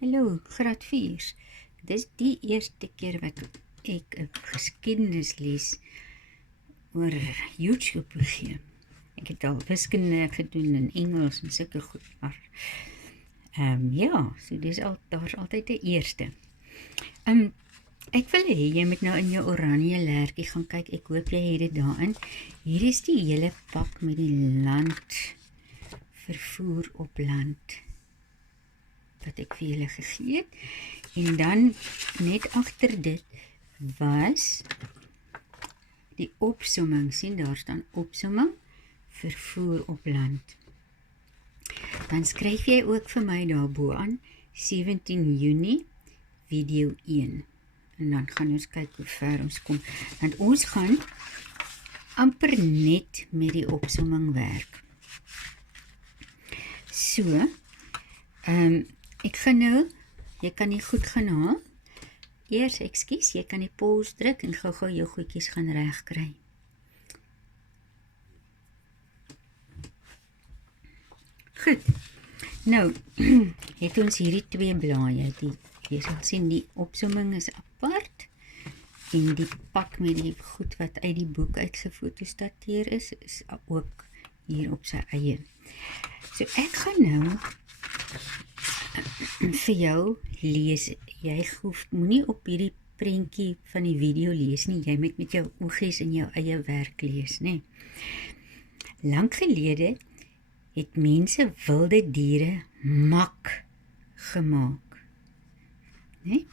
Hallo, graad 4. Dis die eerste keer wat ek 'n geskiedenisles oor YouTube gee. Ek het al wiskunde gedoen in Engels en sulke goed, maar ja, so daar's altyd 'n eerste. Ek wil hê jy moet nou in jou oranje lertjie gaan kyk. Ek hoop jy het dit daarin. Hier is die hele pak met die land vervoer op land wat ek vir julle gegee het. En dan net agter dit was die opsomming. Sien, daar staan opsomming vervoer op land. Dan skryf jy ook vir my daarbo aan 17 Junie video 1. En dan gaan ons kyk hoe ver ons kom. Want ons gaan amper net met die opsomming werk. So, ek gaan nou, jy kan nie goed gaan haal. Eers, ekskuus, jy kan die pause druk en gou jou goedjies gaan reg kry. Goed, nou, het ons hierdie twee blaaie, jy sal sien die opsomming is apart, en die pak met die goed wat uit die boek uitgefotostateer is ook hier op sy eie. So ek gaan nou vir jou lees. Jy moenie op hierdie prentjie van die video lees nie, jy moet met jou oogies in jou eie werk lees, nee. Lang gelede het mense wilde diere mak gemaak. Nee?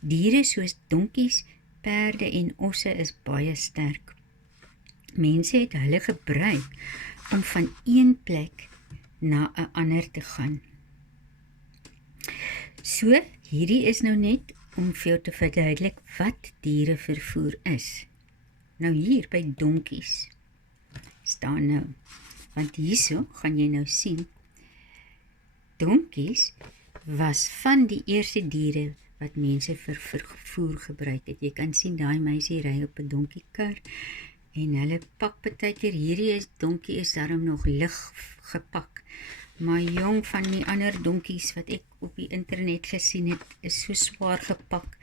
Diere soos donkies, perde en osse is baie sterk. Mense het hulle gebruik om van een plek na 'n ander te gaan. So, hierdie is nou net om vir jou te verduidelik wat dierevervoer is. Nou hier by donkies staan nou, want hierso gaan jy nou sien, donkies was van die eerste diere wat mense vir vervoer gebruik het. Jy kan sien, daai meisie ry op 'n donkiekar, en hulle pak partykeer, hierdie donkie is daarom nog lig gepak, maar jong, van die ander donkies wat ek op die internet gesien het, is so swaar gepak.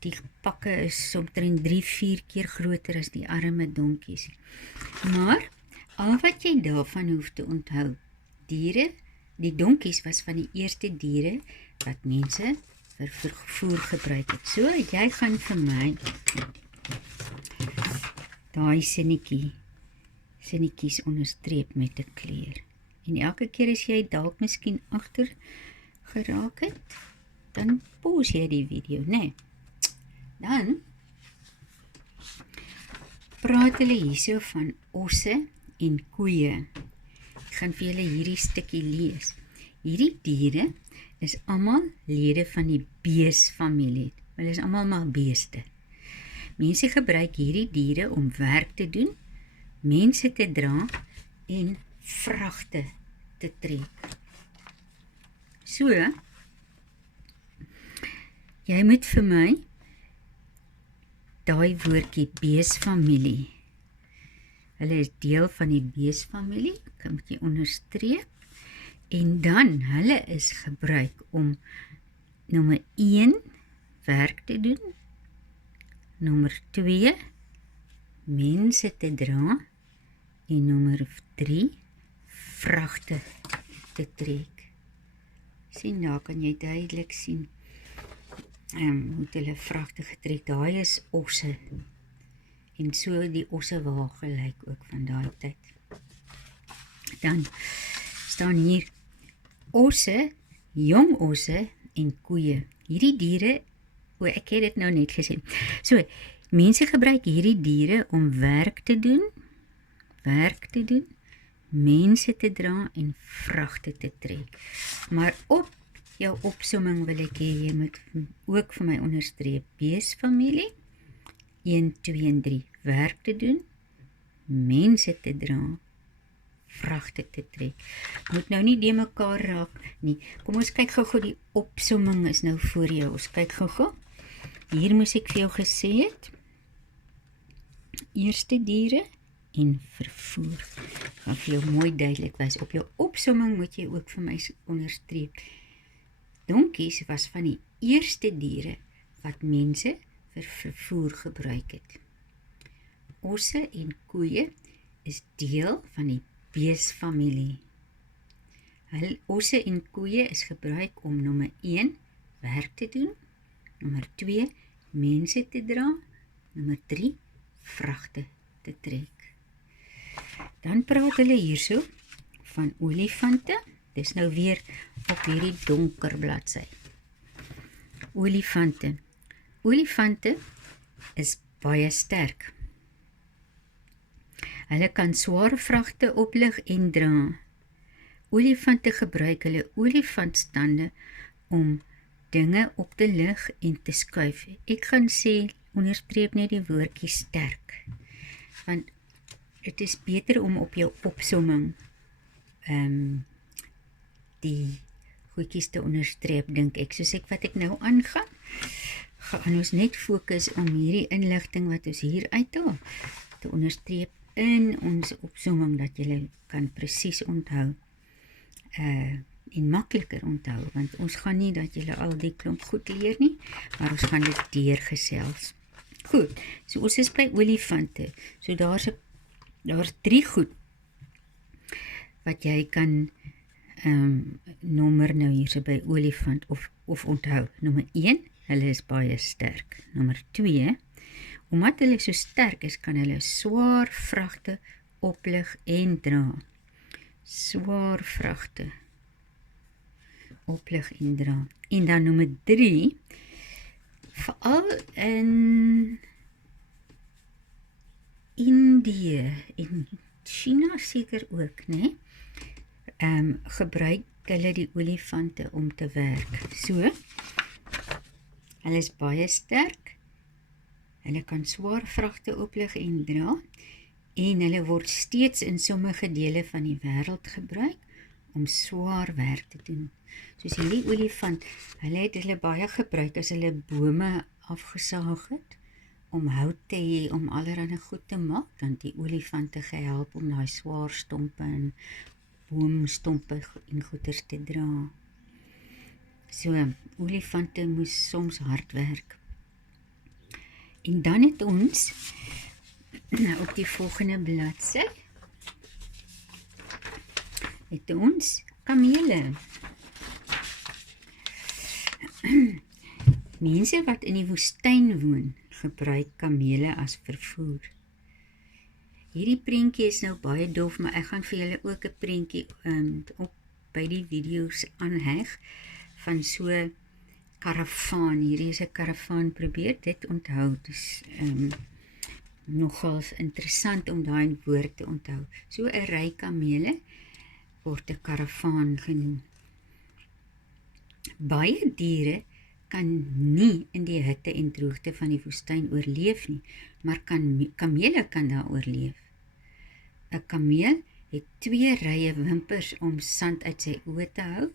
Die pakke is omtrent 3-4 keer groter as die arme donkies. Maar, al wat jy daarvan hoef te onthou, die donkies was van die eerste diere wat mense vir vervoer gebruik het. So, jy gaan vir my daai sinnetjies onderstreep met 'n kleur. En elke keer as jy dalk miskien agter geraak het, dan pause jy die video, nee. Dan praat hulle hierso van osse en koeie. Ek gaan vir julle hierdie stukkie lees. Hierdie diere is almal lede van die beesfamilie. Hulle is almal maar beeste. Mense gebruik hierdie diere om werk te doen, mense te dra en vragte te trek. So, jy moet vir my daai woordjie beesfamilie. Hulle is deel van die beesfamilie, kan jy onderstreep. En dan, hulle is gebruik om nommer 1, werk te doen, nommer 2, mense te dra, en nommer 3, vragte te trek. Sien, daar kan jy duidelik sien, hoe hulle vragte getrek, daai is osse, en so die osse waar gelyk ook van daai tyd. Dan staan hier osse, jong osse en koeie. Hierdie diere, ek het dit nou net gesien. So, mense gebruik hierdie diere om werk te doen, mense te dra en vragte te trek. Maar op jou opsomming wil ek hê, jy moet ook vir my onderstreep, beesfamilie, 1, 2 en 3, werk te doen, mense te dra, vragte te trek. Moet nou nie die mekaar raak nie. Kom ons kyk gou die opsomming is nou voor jou. Ons kyk gou. Hier moes ek vir jou gesê het, eerste diere en vervoer. Ek gaan vir jou mooi duidelik wys. Op jou opsomming moet jy ook vir my onderstreep. Donkies was van die eerste diere wat mense vir vervoer gebruik het. Osse en koeie is deel van die beesfamilie. Osse en koeie is gebruik om nommer 1 werk te doen, nommer 2 mense te dra, nommer 3 vragte te trek. Dan praat hulle hierso van olifante. Dis nou weer op hierdie donker bladsy. Olifante. Olifante is baie sterk. Hulle kan swaar vragte oplig en dra. Olifante gebruik hulle olifantstande om dinge op te lig en te skuif. Ek gaan sê, onderstreep net die woordjie sterk. Want dit is beter om op jou opsomming die goedjies te onderstreep, dink ek. Soos wat ek nou aangaan, gaan ons net fokus om hierdie inligting wat ons hier uithaal, te onderstreep in ons opsomming, dat jy kan presies onthou en makliker onthou, want ons gaan nie dat jy al die klomp goed leer nie, maar ons gaan dit deurgesels. Goed, so ons is by olifante. So daar's 3 goed wat jy kan nommer nou hierso by olifant of onthou. Nommer 1, hulle is baie sterk. Nommer 2, omdat hulle so sterk is, kan hulle swaar vragte oplig en dra. Swaar vragte oplig en dra. En dan nommer 3, veral in Indië en China seker ook, né? Gebruik hulle die olifante om te werk. So, hulle is baie sterk, hulle kan swaar vragte oplig en dra, en hulle word steeds in sommige dele van die wêreld gebruik om swaar werk te doen. Soos hierdie olifant, hulle het hulle baie gebruik as hulle bome afgesaag het, om hout te hê, om allerlei goed te maak, dan die olifante gehelp om daai swaar stompe en boomstompe en goeders te dra. So, olifante moes soms hard werk. En dan het ons, op die volgende bladsy, het ons kamele. Mense wat in die woestyn woon, gebruik kamele as vervoer. Hierdie prentjie is nou baie dof, maar ek gaan vir julle ook 'n prentjie op by die video's aanheg van so karavaan. Hierdie is 'n karavaan, probeer dit onthou. Dis nogals interessant om daai woord te onthou. So 'n ry kamele word 'n karavaan genoem. Baie diere kan nie in die hitte en droogte van die woestyn oorleef nie, maar kamele kan daar oorleef. 'n Kameel het 2 rye wimpers om sand uit sy oë te hou.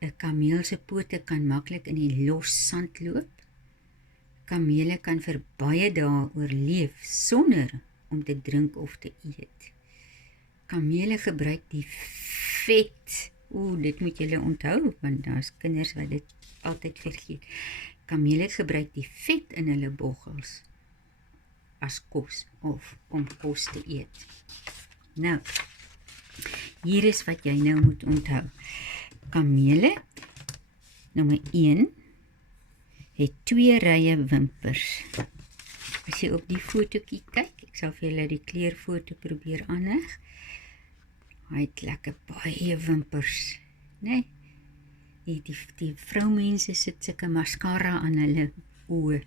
'n Kameel se pote kan maklik in die los sand loop. Kamele kan vir baie dae oorleef sonder om te drink of te eet. Kamele gebruik die vet. Dit moet julle onthou, want daar's kinders wat dit altyd vergeet. Kamele gebruik die vet in hulle boggels as kos of om kos te eet. Nou, hier is wat jy nou moet onthou. Kamele, nommer 1, het 2 rye wimpers. As jy op die fotootjie kyk, ek sal vir julle die kleurfoto probeer aanheg. Hy het lekker baie wimpers, né? Die vroumense sit sulke mascara aan hulle oë,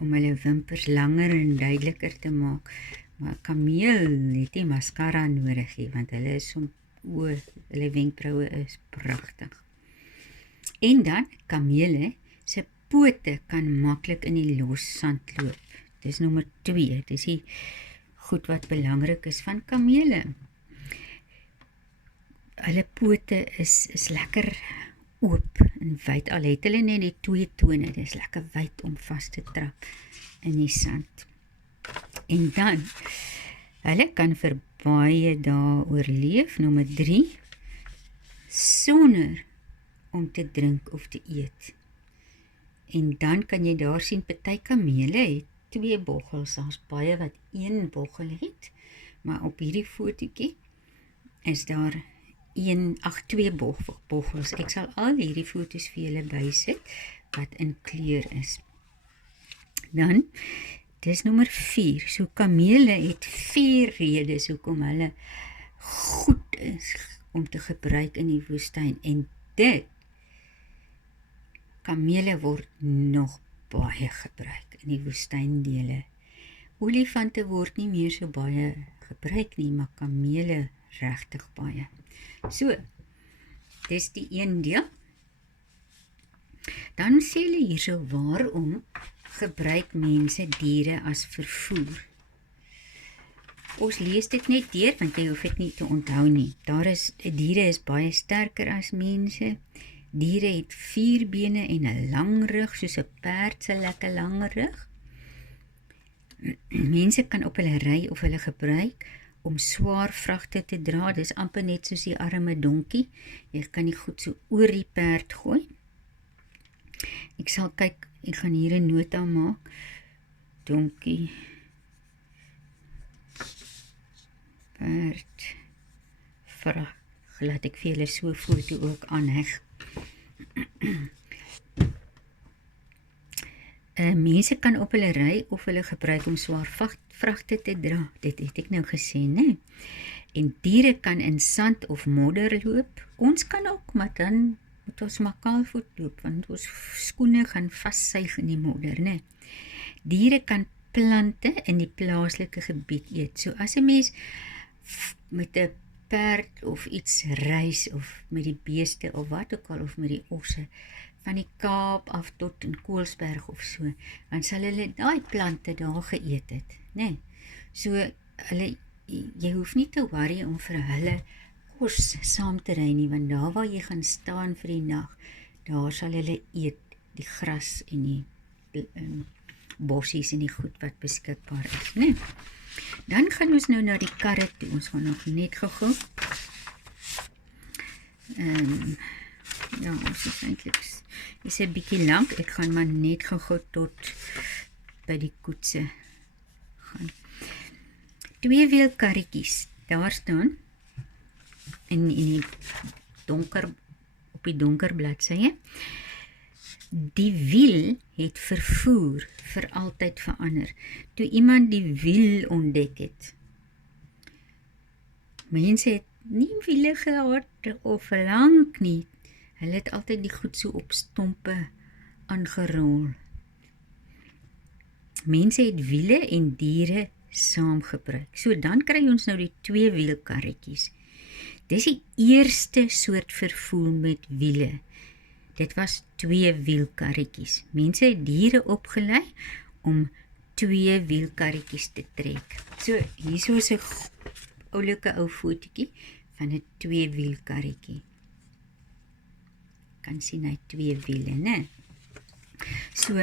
om hulle wimpers langer en duideliker te maak. Maar kameel het nie mascara nodig nie, want hulle is hulle wenkbroue is pragtig. En dan, kamele se pote kan maklik in die los sand loop. Dis nommer 2, dis die goed wat belangrik is van kamele. Hulle pote is lekker oop en wyd, al het hulle net die 2 tone, dis lekker wyd om vas te trap in die sand. En dan, hulle kan vir baie dae oorleef, nommer 3, sonder om te drink of te eet. En dan kan jy daar sien, party kamele het 2 boggels, daar's baie wat 1 boggel het, maar op hierdie fotootjie is daar 2 boggels. Ek sal al hierdie foto's vir julle bysit, wat in kleur is. Dan, dis nommer 4, so kamele het 4 redes hoekom hulle goed is om te gebruik in die woestyn, en dit, kamele word nog baie gebruik in die woestyndele. Olifante word nie meer so baie gebruik nie, maar kamele regtig baie. So, dis die een deel. Dan sê hulle hierso, waarom gebruik mense diere as vervoer? Ons lees dit net deur, want jy hoef dit nie te onthou nie. Diere is baie sterker as mense. Diere het 4 bene en 'n lang rug, soos 'n perd se lekker lang rug. Mense kan op hulle ry of hulle gebruik om swaar vragte te dra. Dis amper net soos die arme donkie. Jy kan die goed so oor die perd gooi. Ek sal kyk, ek gaan hier 'n nota maak. Donkie, perd, vrag. Laat ek vir julle so 'n foto ook aanheg. Mense kan op hulle ry of hulle gebruik om swaar vragte te dra. Dit het ek nou gesê, né? En diere kan in sand of modder loop. Ons kan ook, maar dan moet ons maar kaalvoet loop, want ons skoene gaan vassuig in die modder, né? Diere kan plante in die plaaslike gebied eet. So as 'n mens met 'n perd of iets reis, of met die beeste, of wat ook al, of met die osse, van die Kaap af tot in Koelsberg of so, dan sal hulle daai plante daar geëet het, né? So, jy hoef nie te worry om vir hulle kos saam te ry nie, want daar waar jy gaan staan vir die nag, daar sal hulle eet die gras en die bossies en die goed wat beskikbaar is, né? Dan gaan ons nou na die karre toe. Ons gaan nog net gou. Ja, ons is eintlik, is 'n bietjie lank. Ek gaan maar net gou tot by die koetse gaan. 2-wielkarretjies, daar staan in die donker, op die donker bladsye. Die wiel het vervoer vir altyd verander. Toe iemand die wiel ontdek het. Mense het nie wiele gehad of lank nie. Hulle het altyd die goed so op stompe aangerol. Mense het wiele en diere saamgebruik. So dan kry ons nou die 2-wielkarretjies. Dis die eerste soort vervoer met wiele. Dit was 2-wielkarretjies. Mense het diere opgelei om 2-wielkarretjies te trek. So, hierso is 'n oulike ou fotootjie van 'n 2-wielkarretjie. Kan sien hy 2 wiele, né? So,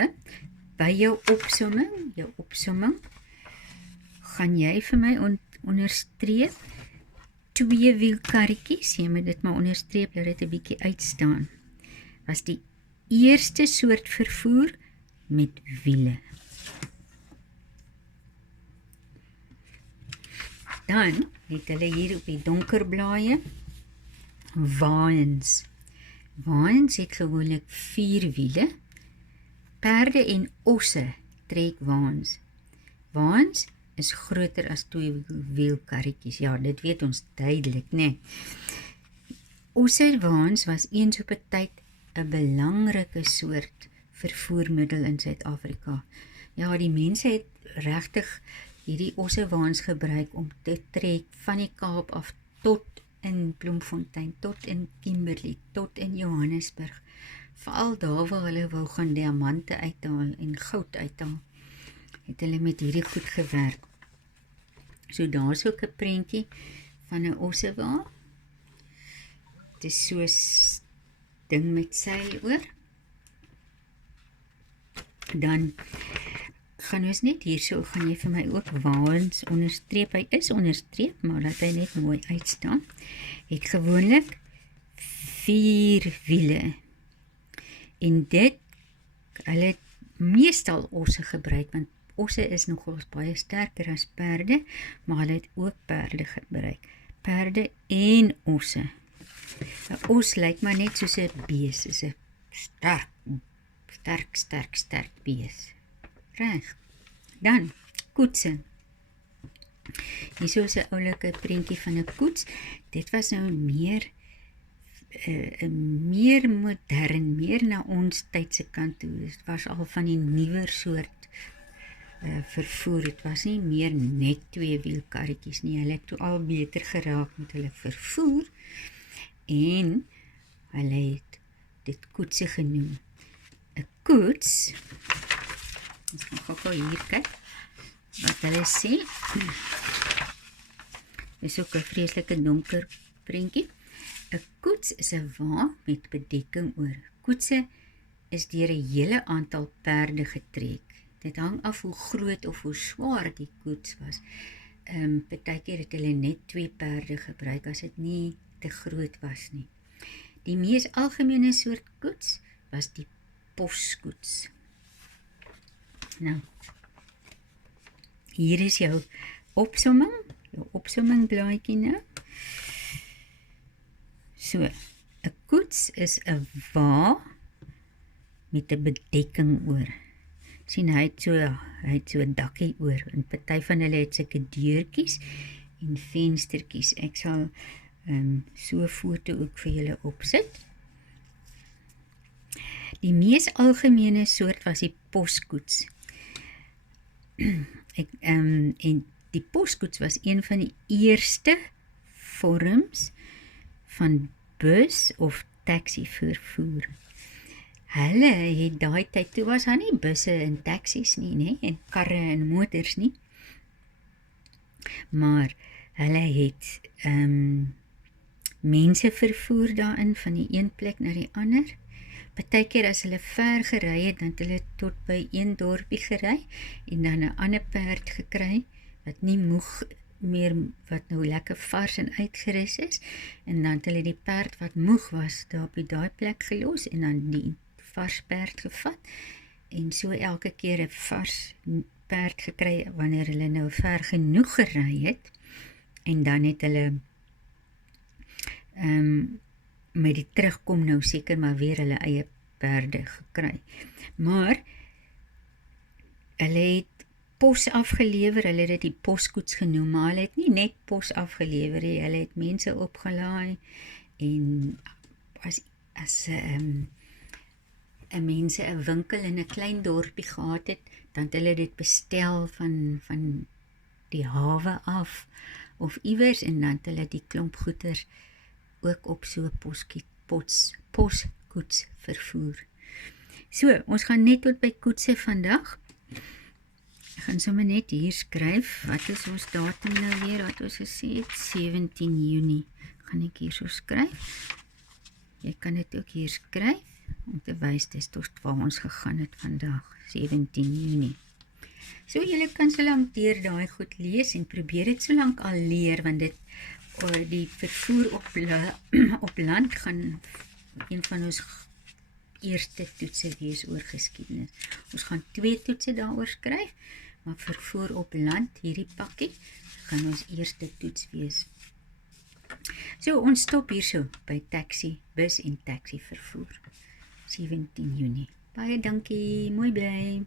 by jou opsomming, gaan jy vir my onderstreep 2-wielkarretjies. Jy moet dit maar onderstreep, dat dit 'n bietjie uitstaan. Was die eerste soort vervoer met wiele. Dan het hulle hier op die donker blaaie waans. Waans het gewoonlik 4 wiele. Perde en osse trek waans. Waans is groter as 2-wielkarretjies. Ja, dit weet ons duidelik, né? Osse waans was eens op 'n tyd 'n belangrike soort vervoermiddel in Suid-Afrika. Ja, die mense het regtig hierdie ossewaans gebruik om te trek van die Kaap af tot in Bloemfontein, tot in Kimberley, tot in Johannesburg. Veral daar waar hulle wou gaan diamante uithaal en goud uithaal, het hulle met hierdie goed gewerk. So daar is ook 'n prentjie van 'n ossewaan. Het is soos ding met seil oor. Dan gaan ons net hierso, gaan jy vir my ook waans onderstreep. Hy is onderstreep, maar dat hy net mooi uitstaan. Het gewoonlik 4 wiele. En dit, hulle het meestal osse gebruik, want osse is nogals baie sterker as perde, maar hulle het ook perde gebruik. Perde en osse. 'n Os lyk maar net soos 'n bees, is 'n sterk bees. Reg. Dan, koetse. Hier is 'n oulike prentjie van 'n koets. Dit was nou meer modern, meer na ons tydse kant toe. Dit was al van die nuwer soort vervoer. Het was nie meer net 2-wielkarretjies nie. Hulle het toe al beter geraak met hulle vervoer en hulle het dit koetse genoem. 'n Koets, ons gaan gou hier kyk wat hulle sê. Dis ook 'n vreeslike donker prentjie. 'n Koets is 'n wa met bedekking oor. Koetse is deur 'n hele aantal perde getrek. Dit hang af hoe groot of hoe swaar die koets was. Partykeer het hulle net 2 perde gebruik as dit nie te groot was nie. Die mees algemene soort koets was die poskoets. Nou, hier is jou opsomming blaadjie nou. So, 'n koets is 'n wa met 'n bedekking oor. Sien, hy het so 'n dakkie oor, en party van hulle het sulke deurtjies en venstertjies. Ek sal so 'n foto ook vir julle opsit. Die mees algemene soort was die poskoets. En die poskoets was een van die eerste vorms van bus of taxi vervoer. Hulle het daai tyd, toe was daar nie busse en taksies nie, en karre en motors nie. Maar hulle het mense vervoer daarin van die een plek na die ander. Partykeer as hulle ver gery het, dan het hulle tot by een dorpie gery en dan 'n ander perd gekry wat nie moeg meer, wat nou lekker vars en uitgerus is, en dan het hulle die perd wat moeg was daar op die plek gelos en dan die vars perd gevat en so elke keer 'n vars perd gekry wanneer hulle nou ver genoeg gery het, en dan het hulle met die terugkom nou seker maar weer hulle eie perde gekry. Maar hulle het pos afgelewer, hulle het dit die poskoets genoem, maar hulle het nie net pos afgelewer nie, hulle het mense opgelaai, en as 'n mense 'n winkel in 'n klein dorpie gehad het, dan het hulle dit bestel van die hawe af, of iewers, en dan het hulle die klomp goeder ook op so 'n poskoets vervoer. So, ons gaan net tot by koetse vandag. Ek gaan sommer net hier skryf, wat is ons datum nou weer, wat ons gesê het, 17 Junie, gaan ek hier so skryf. Jy kan dit ook hier skryf, om te wys, dis tot waar ons gegaan het vandag, 17 Junie. So, julle kan so lank deur daai goed lees, en probeer dit so lank al leer, want die vervoer op land gaan een van ons eerste toetse wees oor geskiedenis. Ons gaan 2 toetse daaroor skryf, maar vervoer op land, hierdie pakkie, gaan ons eerste toets wees. So, ons stop hier so by taxi, bus en taxi vervoer. 17 Junie. Baie dankie, mooi bly.